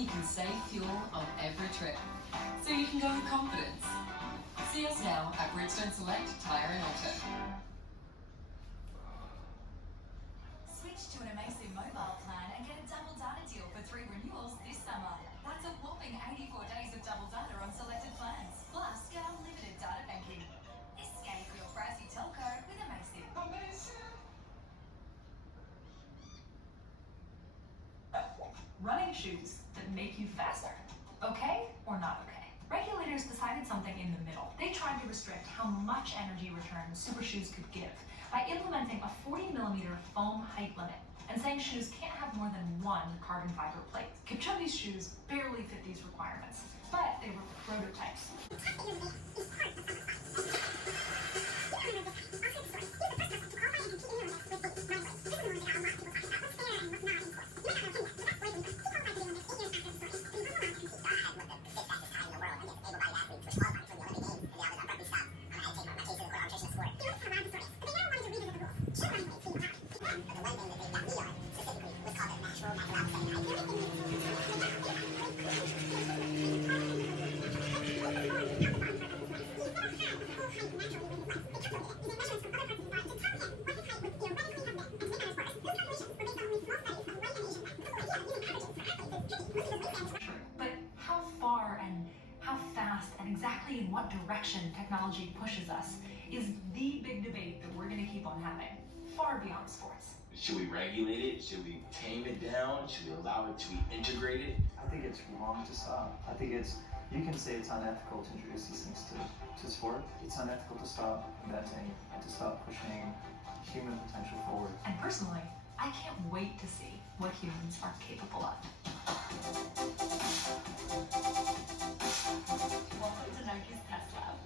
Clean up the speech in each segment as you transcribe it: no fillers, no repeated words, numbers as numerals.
you can save fuel on every trip, so you can go with confidence. See us now at Bridgestone Select Tyre and Auto. Switch to an amazing mobile plan and get a double data deal for 3 renewals this summer. That's a whopping 84 days of double data on selected plans. Plus, get unlimited data banking. Escape your pricey telco with Amazing. Running shoes that make you faster. Okay or not okay? Regulators decided something in the middle. They tried to restrict how much energy return super shoes could give by implementing a 40mm foam height limit and saying shoes can't have more than 1 carbon fiber plate. Kipchoge's shoes barely fit these requirements, but they were prototypes. But how far and how fast and exactly in what direction technology pushes us is the big debate that we're going to keep on having, far beyond sports. Should we regulate it? Should we tame it down? Should we allow it to be integrated? I think it's wrong to stop. I think you can say it's unethical to introduce these things to sport. It's unethical to stop inventing and to stop pushing human potential forward. And personally, I can't wait to see what humans are capable of. Welcome to Nike's Test Lab.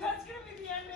That's gonna be the ending.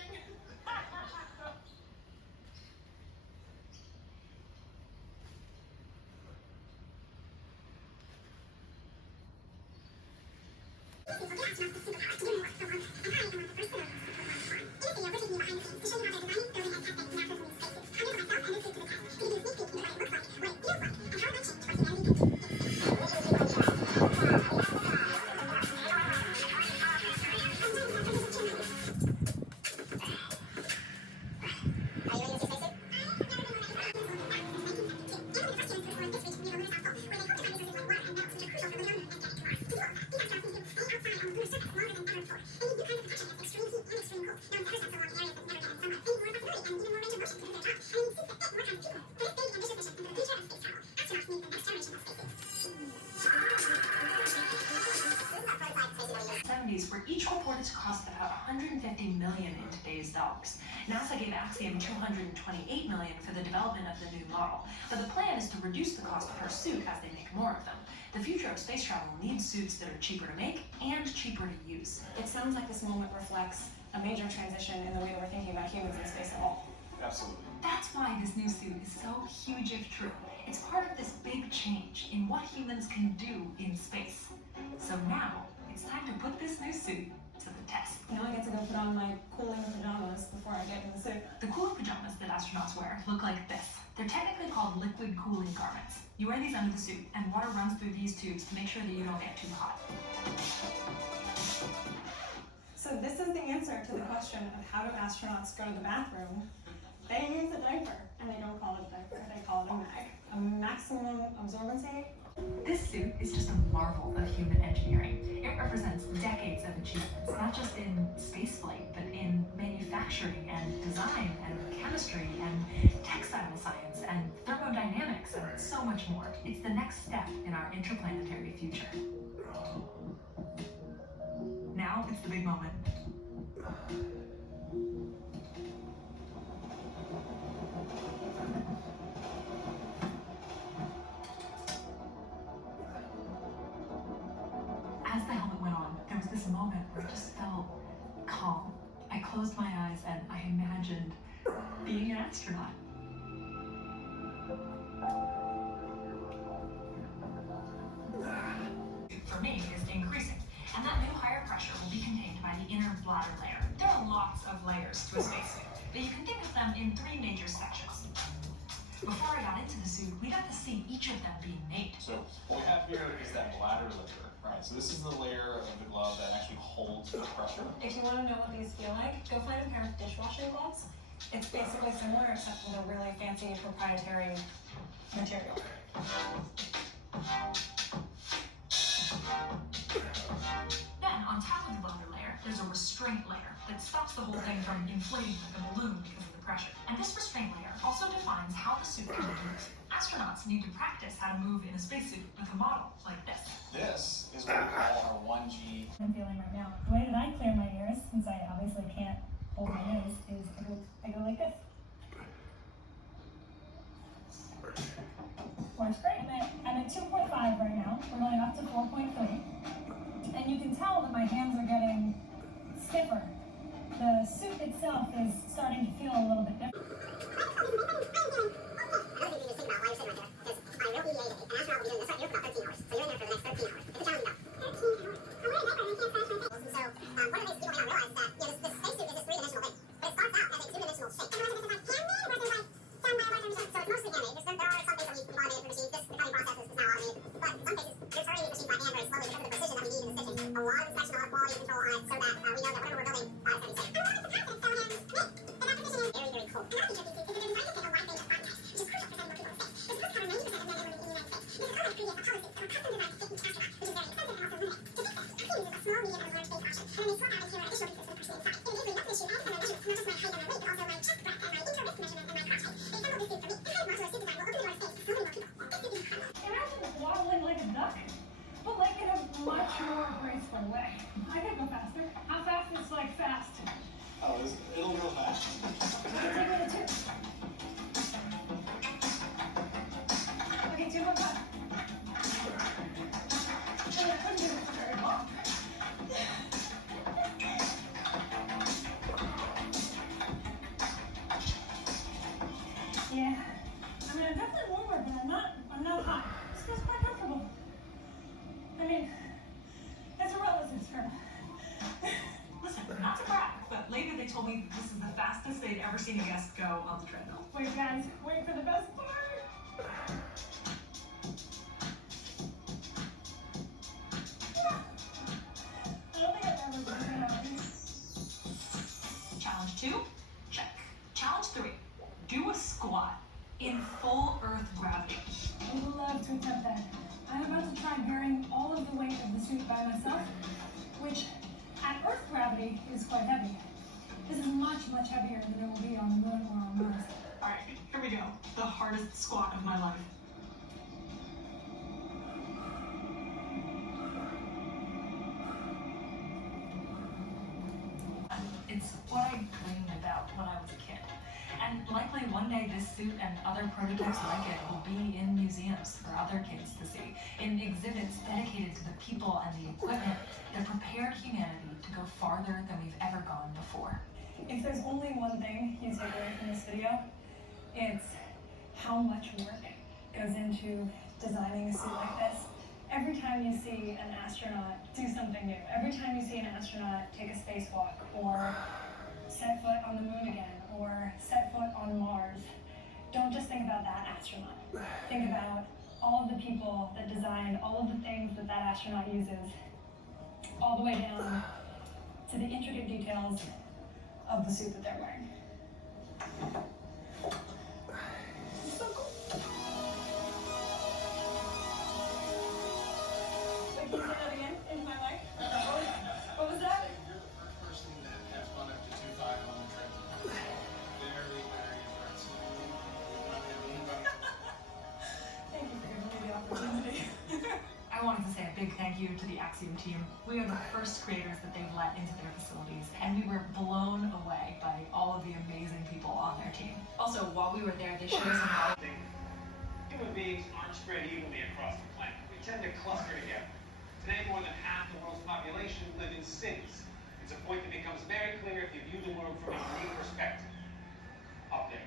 Were each reported to cost about $150 million in today's dollars. NASA gave Axiom $228 million for the development of the new model, but the plan is to reduce the cost per suit as they make more of them. The future of space travel needs suits that are cheaper to make and cheaper to use. It sounds like this moment reflects a major transition in the way that we're thinking about humans in space at all. Absolutely. That's why this new suit is so huge if true. It's part of this big change in what humans can do in space. So now, it's time to put this new suit to the test. Now I get to go put on my cooling pajamas before I get in the suit. The cooling pajamas that astronauts wear look like this. They're technically called liquid cooling garments. You wear these under the suit, and water runs through these tubes to make sure that you don't get too hot. So this is the answer to the question of how do astronauts go to the bathroom. They use a diaper, and they don't call it a diaper, they call it a mag. A maximum absorbency. This suit is just a marvel of human engineering. It represents decades of achievements, not just in spaceflight, but in manufacturing and design and chemistry and textile science and thermodynamics and so much more. It's the next step in our interplanetary future. Now it's the big moment. As the helmet went on, there was this moment where I just felt calm. I closed my eyes and I imagined being an astronaut. For me, is increasing, and that new higher pressure will be contained by the inner bladder layer. There are lots of layers to a spacesuit, but you can think of them in 3 major sections. got to see each of them being made. So what we have here is that bladder layer, right? So this is the layer of the glove that actually holds the pressure. If you want to know what these feel like, go find a pair of dishwashing gloves. It's basically similar, except with a really fancy proprietary material. Then, on top of the bladder layer, there's a restraint layer that stops the whole thing from inflating like a balloon because of the pressure. And this restraint layer also defines how the suit can move. Astronauts need to practice how to move in a spacesuit with a model like this. This is what we call our 1G. I'm feeling right now. The way that I clear my ears, since I obviously can't hold my nose, is I go like this. Works great. I'm at 2.5 right now. We're going up to 4.3. And you can tell that my hands are getting stiffer. The suit itself is starting to feel a little bit different. Imagine waddling like a duck, but like in a much more graceful way. I can go faster. How fast is like fast? Oh, it'll go fast. Take me to 2. Okay, 2.5. And I couldn't do this very long. Yeah. I mean, I'm definitely warmer, but I'm not hot. This feels quite comfortable. I mean, it's a relative term. Listen, not to brag, but later they told me this is the fastest they'd ever seen a guest go on the treadmill. Wait, guys, wait for the best part. I don't think I've ever done that. Challenge 2, check. Challenge 3, do a squat in full Earth gravity. I would love to attempt that. I'm about to try bearing all of the weight of the suit by myself, which at Earth gravity is quite heavy. This is much, much heavier than it will be on the moon or on Mars. Alright, here we go. The hardest squat of my life. It's what I dreamed about when I was a kid. And likely one day this suit and other prototypes like it will be in museums for other kids to see, in exhibits dedicated to the people and the equipment that prepared humanity to go farther than we've ever gone before. If there's only one thing you take away from this video, it's how much work goes into designing a suit like this. Every time you see an astronaut do something new, every time you see an astronaut take a spacewalk or set foot on the moon again or set foot on Mars, don't just think about that astronaut. Think about all of the people that designed all of the things that that astronaut uses, all the way down to the intricate details of the suit that they're wearing. It's so cool. Wait, can you say that again in my mic? What was that? You're the first person that has gone up to 2.5 on the treadmill. Very, very impressive. We don't have anybody. Thank you for giving me the opportunity. I wanted to say a big thank you to the Axiom team. We are the first creators that they've let into their facilities, and we were blown away by all of the amazing people on their team. Also, while we were there, they showed us how Human beings aren't spread evenly across the planet. We tend to cluster together. Today, more than half the world's population live in cities. It's a point that becomes very clear if you view the world from a unique perspective. Up there.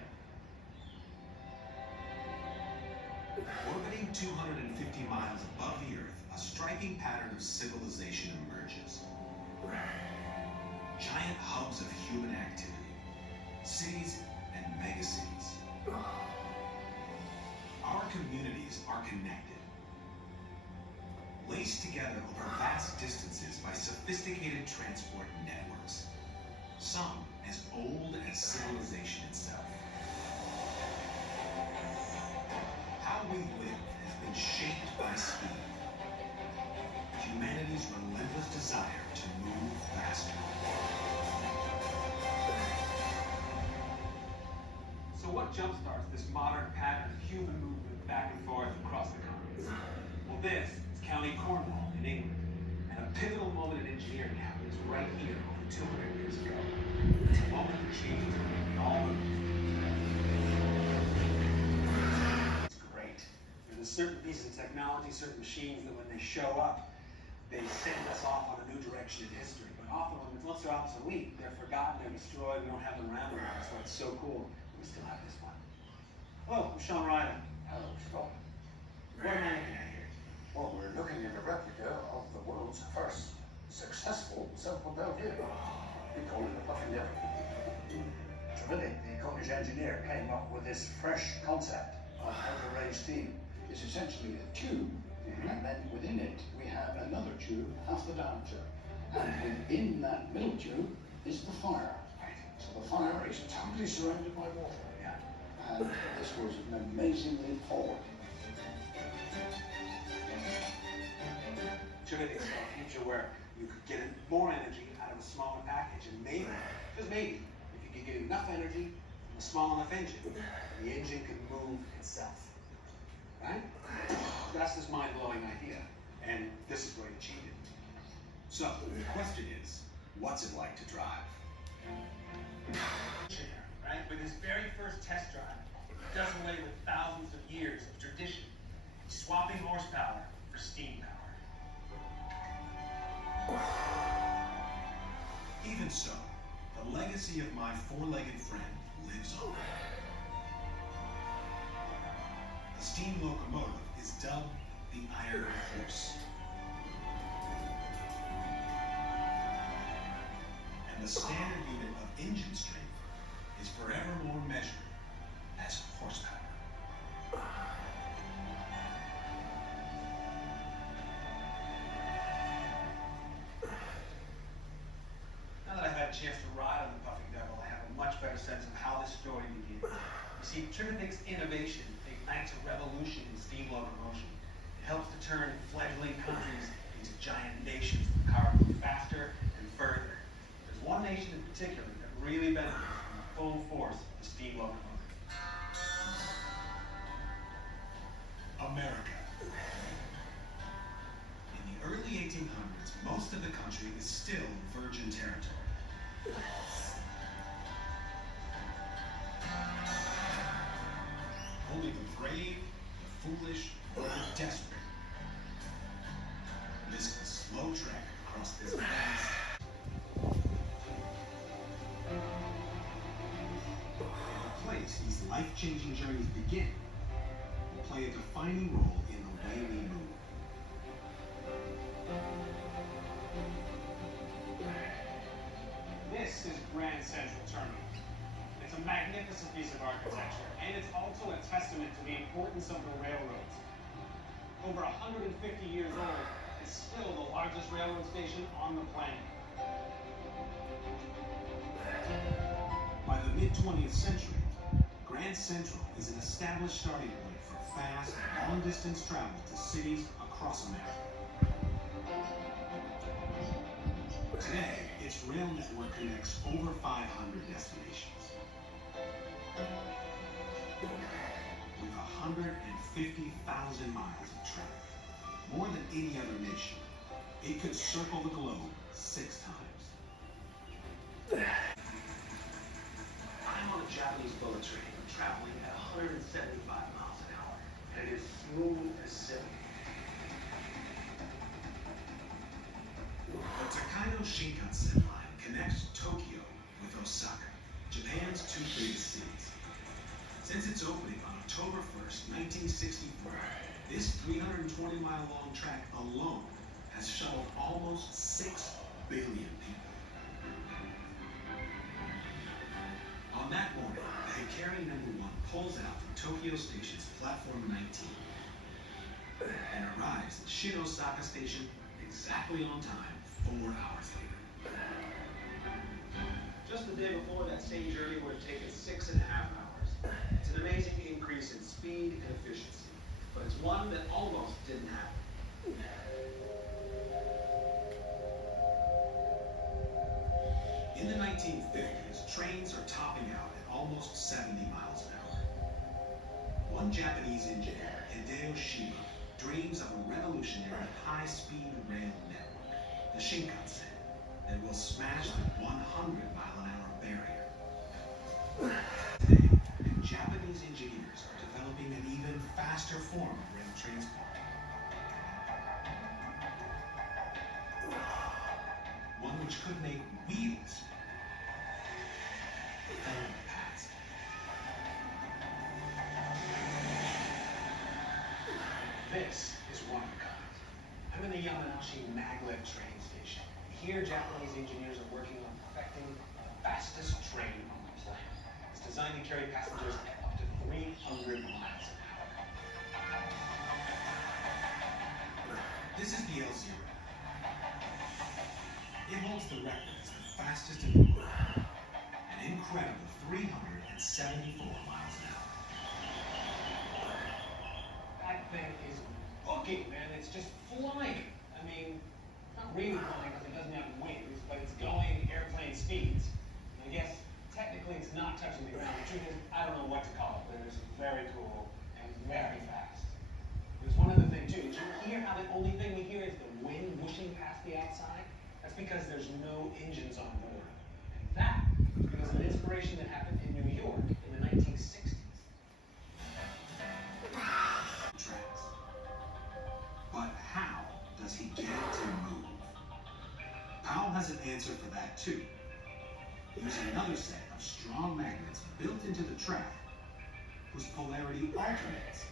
Orbiting 250 miles above the Earth, a striking pattern of civilization emerges. Giant hubs of human activity, cities and megacities. Our communities are connected, laced together over vast distances by sophisticated transport networks, some as old as civilization itself. How we live has been shaped by speed, humanity's relentless desire to move faster. So what jumpstarts this modern pattern of human movement back and forth across the continent? Well, this is County Cornwall in England, and a pivotal moment in engineering happens right here over 200 years ago. It's a moment that changed the way we all move. It's great. There's a certain piece of technology, certain machines that when they show up, they send us off on a new direction in history. But often once they're obsolete, they're forgotten, they're destroyed, we don't have them around anymore. So it's so cool. We still have this one. Hello, I'm Sean Ryder. Hello, Scott. What am I looking at here? Well, we're looking at a replica of the world's first successful self-propelled vehicle. We call it the Puffing Devil. Trevilick, the Cornish engineer, came up with this fresh concept of how to raise steam. It's essentially a tube, and then within it we have another tube half the diameter. And within that middle tube is the fire. So the fire is totally surrounded by water. Yeah. And this was an amazing leap forward. Trevilick saw future work. You could get more energy out of a smaller package, and maybe, just maybe, if you could get enough energy from a small enough engine, the engine could move itself. Right? That's this mind-blowing idea, and this is where he achieved it. So, the question is, what's it like to drive? Right? With his very first test drive, he does away with thousands of years of tradition, swapping horsepower for steam power. Even so, the legacy of my four-legged friend lives on. The steam locomotive is dubbed the Iron Horse. And the standard unit of engine strength is forevermore measured as horsepower. Now that I've had a chance to ride on the Puffing Devil, I have a much better sense of how this story begins. You see, Trevilick's innovation ignites a revolution in steam locomotion. It helps to turn fledgling countries into giant nations with the power to move faster and further. There's one nation in particular that really benefits from the full force of the steam locomotive. America. In the early 1800s, most of the country is still virgin territory. Only the brave, the foolish, or the desperate risk the slow trek across this vast. The place these life-changing journeys begin will play a defining role in the way we move. This is Grand Central Terminal. It's a magnificent piece of architecture, and it's also a testament to the importance of the railroads. Over 150 years old, it's still the largest railroad station on the planet. By the mid-20th century, Grand Central is an established starting point for fast, long-distance travel to cities across America. Today, its rail network connects over 500 destinations. With 150,000 miles of track, more than any other nation, it could circle the globe 6 times. I'm on a Japanese bullet train, traveling at 175 miles an hour, and it is smooth as silk. The Tokaido Shinkansen line connects Tokyo with Osaka, Japan's 2 biggest cities. Since its opening on October 1st, 1964, this 320-mile-long track alone has shuttled almost 6 billion people. On that morning, the Hikari No. 1 pulls out from Tokyo Station's platform 19 and arrives at Shin-Osaka Station exactly on time 4 hours later. Just the day before, that same journey would have taken 6.5 hours. It's an amazing increase in speed and efficiency, but it's one that almost didn't happen. In the 1950s, trains are topping out at almost 70 miles an hour. One Japanese engineer, Hideo Shiba, dreams of a revolutionary high-speed rail network, the Shinkansen, that will smash the 100-mile-an-hour barrier. Today, Japanese engineers are developing an even faster form of rail transport. One which could make wheels fall in the past. This is one of a kind. I'm in the Yamanashi maglev train station. Here, Japanese engineers are working on perfecting the fastest train on the planet. It's designed to carry passengers up to 300 miles an hour. This is the L0. It holds the record as the fastest in the world. An incredible 374 miles an hour. That thing is booking, man. It's just flying. I mean, not really flying because it doesn't have wings, but it's going airplane speeds. I guess technically it's not touching the ground. The truth is, I don't know what to call it, but it's very cool and very fast. There's one other thing too. Did you hear how the only thing we hear is the wind whooshing past the outside? That's because there's no engines on board. And that is because of an inspiration that happened in New York in the 1960s. Tracks. But how does he get it to move? Powell has an answer for that too. Using another set of strong magnets built into the track, whose polarity alternates,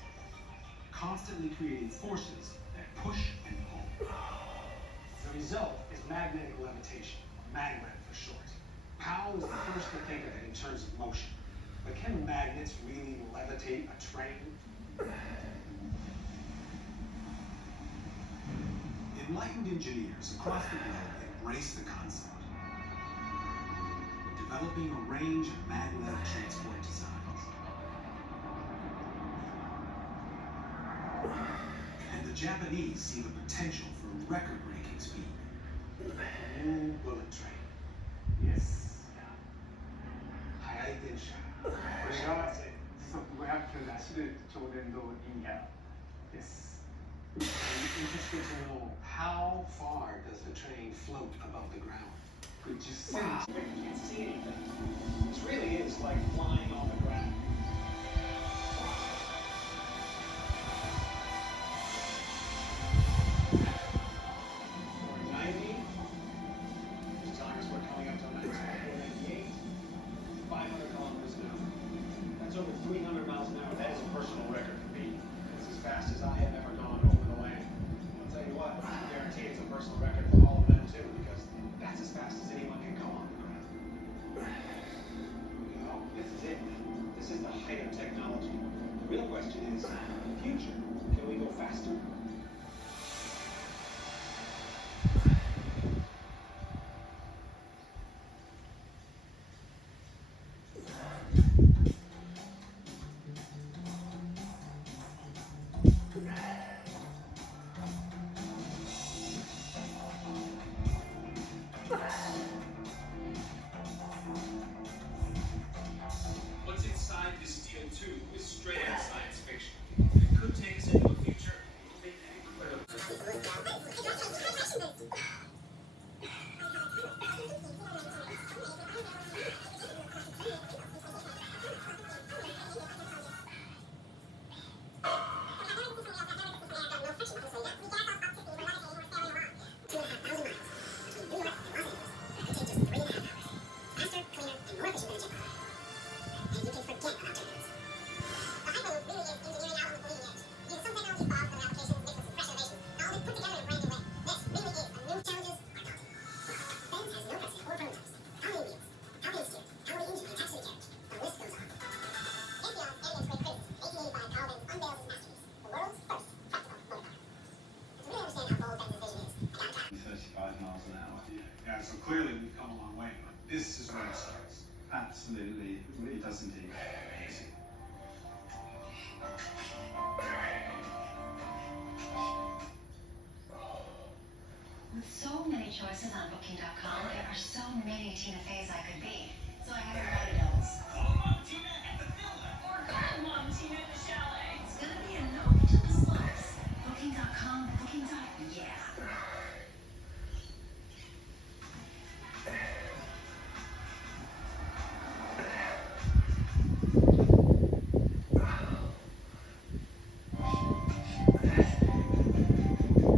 constantly creating forces that push and pull. The result is magnetic levitation, maglev for short. Powell is the first to think of it in terms of motion. But can magnets really levitate a train? Enlightened engineers across the globe embrace the concept, developing a range of maglev transport designs. And the Japanese see the potential for record-breaking speed. A new bullet train. Yes. 速い電車。これが時速500キロで走る超電導リニアです。I'm interested to know, how far does the train float above the ground? 10センチ。 You can't see anything. This really is like flying on the ground. Just telling us we're coming up to 9498, 500 kilometers an hour. That's over 300 miles an hour. That is a personal record for me. It's as fast as I have ever gone over the land. I'll tell you what, I guarantee it's a personal record for all of them too, because that's as fast as anyone can go on the ground. Oh, this is it. This is the height of technology. The real question is, in the future, can we go faster? What's inside this steel tube is straight out science fiction. It could take us into a future we choices on Booking.com. There are so many Tina Feys I could be. So I haven't body doubles. Call Mom Tina at the villa. Or call Mom Tina at the chalet. It's gonna be a note to the slopes. Booking.com, yeah.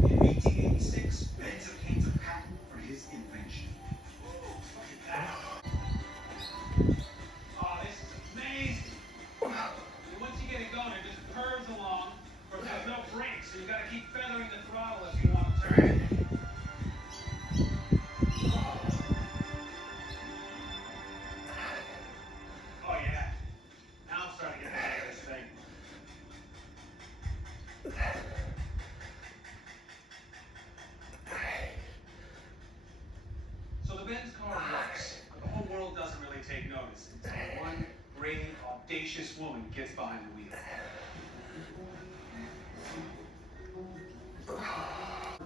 In 1886, Benz obtains a patent for his invention. Look at that. Oh, this is amazing. And once you get it going, it just curves along, but there's no brakes, so you gotta keep feathering the throttle if you want to turn. Oh yeah. Now I'm starting to get the hang of this thing. So the Benz car works, but the whole world doesn't really take notice until one brave, audacious woman gets behind the wheel.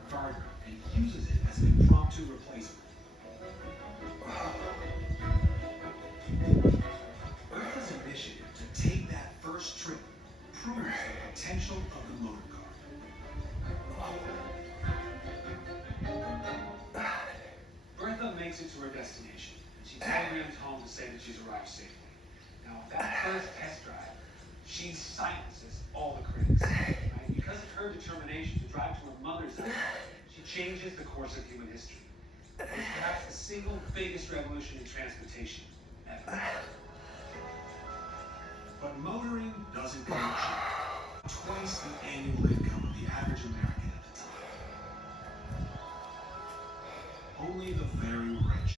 Gardner and uses it as an impromptu replacement. Bertha's initiative to take that first trip proves the potential of the motor car. Bertha makes it to her destination, and she telegrams home to say that she's arrived safely. Now, that first test drive, she silences all the critics. Right? Because of her determination to drive to her mother's house, she changes the course of human history. It's perhaps the single biggest revolution in transportation ever. But motoring doesn't come cheap. Twice the annual income